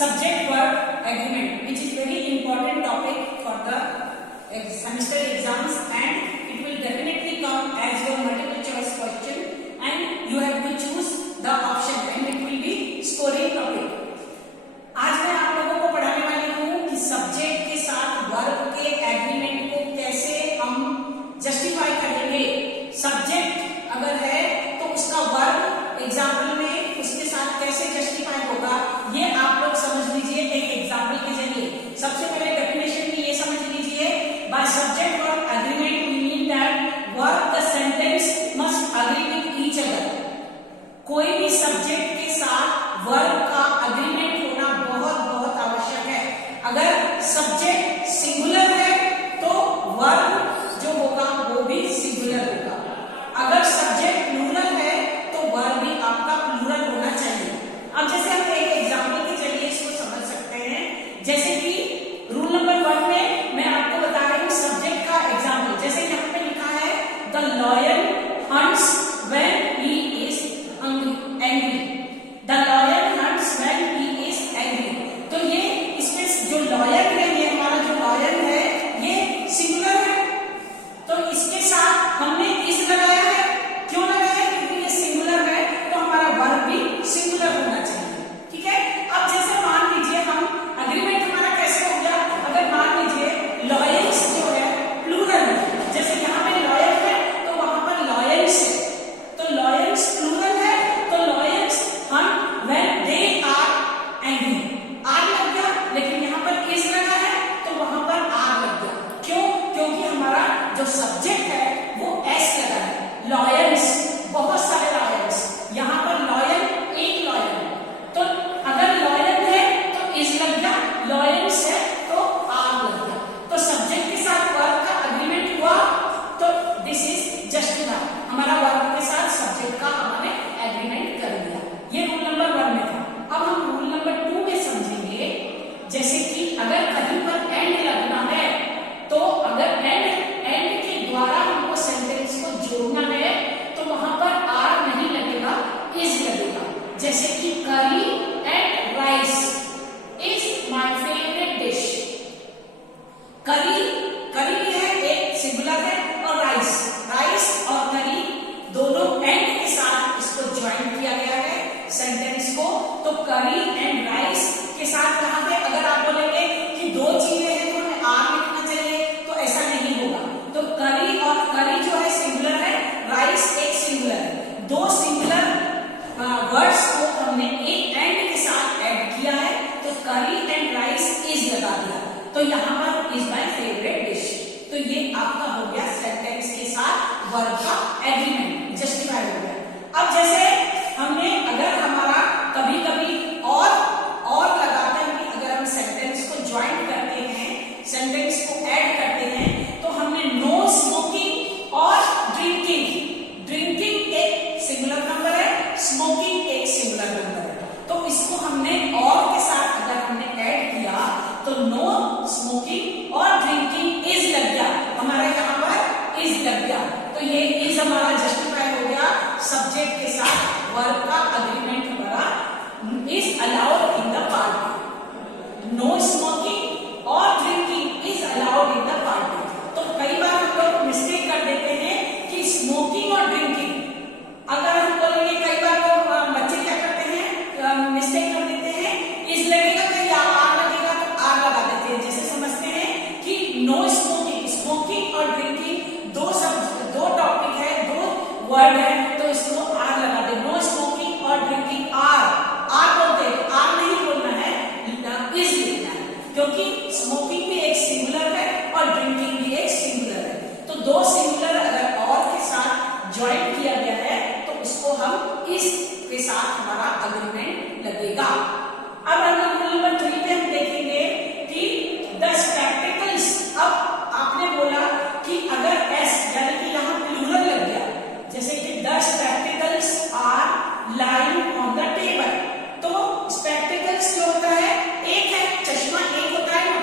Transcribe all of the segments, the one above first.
subject verb agreement, which is very important topic for the semester exams, and it will definitely come as your multiple choice question, and you have to choose the option and it will be scoring topic. आज मैं आप लोगों को पढ़ाने वाली हूँ कि subject के साथ वर्ब के एग्रीमेंट को कैसे हम जस्टिफाई करेंगे। सब्जेक्ट अगर है तो उसका वर्ब एग्जाम्पल में उसके साथ कैसे जस्टिफाई होगा, ये आप लोग समझ लीजिए एक एग्जाम्पल के जरिए। सबसे पहले डेफिनेशन में ये समझ लीजिए, by subject verb agreement we mean that verb the sentence must agree with each other. कोई भी सब्जेक्ट के साथ वर्ब का अग्रीमेंट होना बहुत बहुत आवश्यक है। अगर सब्जेक्ट सिंगुलर है तो वर्ब जो होगा वो भी सिंगुलर होगा। अगर सब्जेक्ट प्लूरल है तो वर्ब भी आपका प्लूरल होना चाहिए। अब जैसे हम एक एग्जाम्पल के जरिए इसको समझ सकते हैं, जैसे कि रूल नंबर 1 में मैं आपको बता रही हूँ सब्जेक्ट का एग्जाम्पल। जैसे यहाँ पे लिखा है the lion hunts when he is angry. The lion hunts when he is angry. तो ये इसमें जो लॉयन है, ये हमारा जो लॉयन है ये सिंगुलर है, तो इसके साथ हमने इज लगाया है। क्यों लगाया है? क्योंकि ये सिंगुलर है तो हमारा वर्ब भी सिंगुलर होना चाहिए। ठीक है। अब जैसे मान लीजिए हम अग्रीमेंट हमारा कैसे हो गया, अगर मान लीजिए लॉयंस जो है प्लूरल है, जैसे यहाँ पे लॉयन है तो वहां पर लॉयंस है, तो लॉयंस प्लूरल है तो lions hunt when they are angry. Are लग गया, लेकिन यहाँ पर इज लगा है तो वहां पर आर लग गया। क्यों? क्योंकि हमारा जो सब्जेक्ट है वो एस लगा है। लॉयंस, बहुत सारे लॉयंस, यहाँ पर लॉयन एक लॉयन है, तो अगर लॉयन है तो इज लग गया, लॉयंस है तो आर लग गया। तो सब्जेक्ट के साथ वर्ब का अग्रीमेंट हुआ तो दिस इज जस्टिफाई। हमारा वर्ब के साथ सब्जेक्ट का हमने एग्रीमेंट कर दिया। ये रूल नंबर 1 में था। अब हम रूल नंबर 2 में समझेंगे, जैसे कि अगर कहीं पर एंड लगना है तो अगर एंड के द्वारा हमको सेंटेंस को जोड़ना है तो वहां पर आर नहीं लगेगा, इज लगेगा। जैसे कि करी and rice is my favourite dish. करी भी है, एक सिंगुलर है, और राइस और करी दोनों एंड के साथ इसको ज्वाइन किया गया है सेंटेंस को। तो करी एंड राइस के साथ यहाँ पे अगर आप बोलेंगे कि दो चीजें हैं तो हमें आर लिखना चाहिए, तो ऐसा नहीं होगा। तो करी और करी जो है सिंगुलर है, राइस एक सिंगुलर है। दो सिंगुलर वर्ड्स को हमने एक एंड के साथ ऐड किया है, तो करी एंड राइस इज लगा दिया, तो यहाँ पर इज माय फेवरेट डिश। तो ये आपका हो गया सेंटेंस के साथ वर्ब का एग्रीमेंट, जस्टिफाई हो गया। अब जैसे हमने अगर हमारा कभी कभी और लगाते हैं कि अगर हम सेंटेंस को ज्वाइन करते हैं, सेंटेंस को ऐड करते हैं, तो हमने नो स्मोकिंग और ड्रिंकिंग एक सिंगुलर नंबर है, स्मोकिंग एक सिंगुलर नंबर है, तो इसको हमने और के साथ अगर हमने ऐड किया तो नो स्मोकिंग और ड्रिंकिंग इज लग गया, हमारा यहाँ पर इज लग गया। तो ये इज हमारा जस्टिफाई हो गया, सब्जेक्ट के साथ वर्ब का अग्रीमेंट हमारा is allowed in the party. No smoking और drinking is allowed in the party. तो कई बार हम लोग मिस्टेक कर देते हैं कि स्मोकिंग और ड्रिंकिंग, अगर हम बोलेंगे कई बार तो बच्चे क्या करते हैं, मिस्टेक कर देते हैं, इज लगेगा तो या आर लगेगा तो आर लगा देते हैं। जैसे समझते हैं कि नो स्मोकिंग और ड्रिंकिंग दो टॉपिक है, दो वर्ड है, तो इसको आर लगा दे। नो स्मोकिंग और ड्रिंकिंग आर बोलते हैं, आर नहीं बोलना है, इज लिखना है, क्योंकि स्मोकिंग भी एक सिंगुलर है और ड्रिंकिंग भी एक सिंगुलर है। तो दो सिंगुलर अगर और के साथ ज्वाइन किया गया है तो उसको हम इस के साथ हमारा अग्रीमेंट लगेगा। अब रूल नंबर 3 में हम देखेंगे कि द स्पेक्टिकल्स। अब आपने बोला कि अगर एस यानी कि यहाँ प्लूरल लग गया, जैसे कि the spectacles are lying on the table, तो स्पेक्टिकल्स जो होता है एक है, चश्मा एक होता है ना,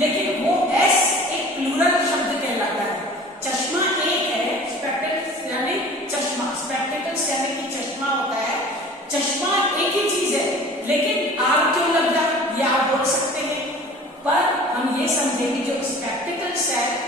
लेकिन वो एस एक प्लूरल शब्द कहलाता है। चश्मा एक है, स्पेक्टिकल्स यानी चश्मा, स्पेक्टिकल्स यानी कि चश्मा होता है, चश्मा एक ही चीज है, लेकिन आर क्यों लग गया, पर हम ये समझेंगे जो स्पेक्टिकल्स है